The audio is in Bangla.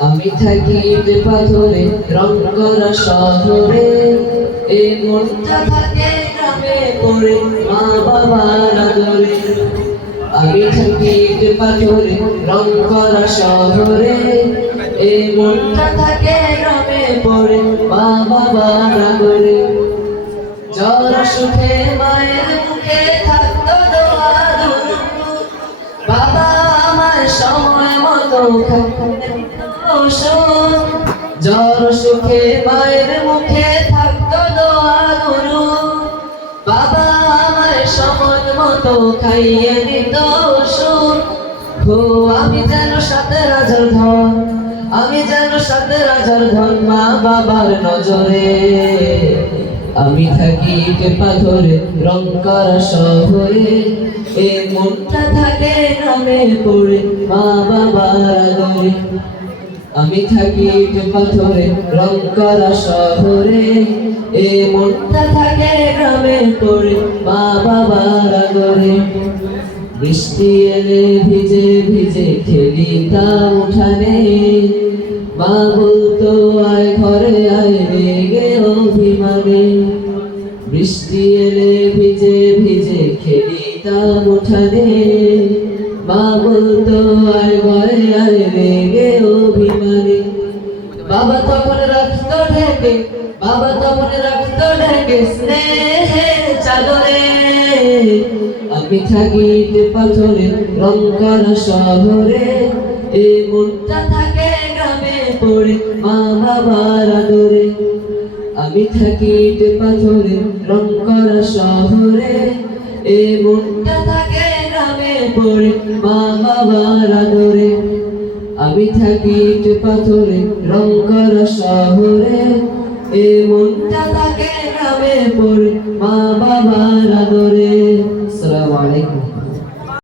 আমি থাকি যে পাথরে, রং করা শহরে। এই মনটা থাকে গ্রামে পড়ে মা বাবার আদরে। আমি থাকি যে পাথরে, রং করা শহরে। এই মনটা থাকে গ্রামে পড়ে মা বাবার আদরে। জ্বর সুখে মায়ের মুখে থাকতো বাবা আমার সময় মতো জ্বর সুখে মায়ের মুখে থাকতো দোয়া বাবা আমার সময় মতো খাইয়ে দিত ওষুধ। আমি যেন সাথে রাজার ধন, আমি যেন সাথে রাজার ধন, মা বাবার নজরে। আমি থাকি কে পাথরে রং করা শহরে। এ মনটা থাকে নামে পড়ে, মা বাবার আদরে। আমি থাকি পাথরে রং করা শহরে। এ মনটা থাকে গ্রামে পড়ে, মা বাবার আদরে বৃষ্টি এলে ভিজে ভিজে খেলি তা উঠানে। মা বলতো, আয় ঘরে, আয় রেগে অভিমানে। বৃষ্টি এলে ভিজে ভিজে খেলি তা উঠানে। বলতো আয় ঘরে আয় রেগে অভিমানে বাবা তখন রাখতো ঢেকে বাবা তখন রাখতো ঢেকে স্নেহে চাদরে। আমি থাকি যে পাথরে রং শহরে, এ মনটা থাকে গ্রামে পড়ে মা বাবার আদরে। আমি থাকি যে পাথরে রং শহরে, এ মনটা পড়ে, মা বাবার আদরে। আমি থাকি পাথরে রং করা শহরে। এ মনটা তাকে নামে পড়ে, মা বাবা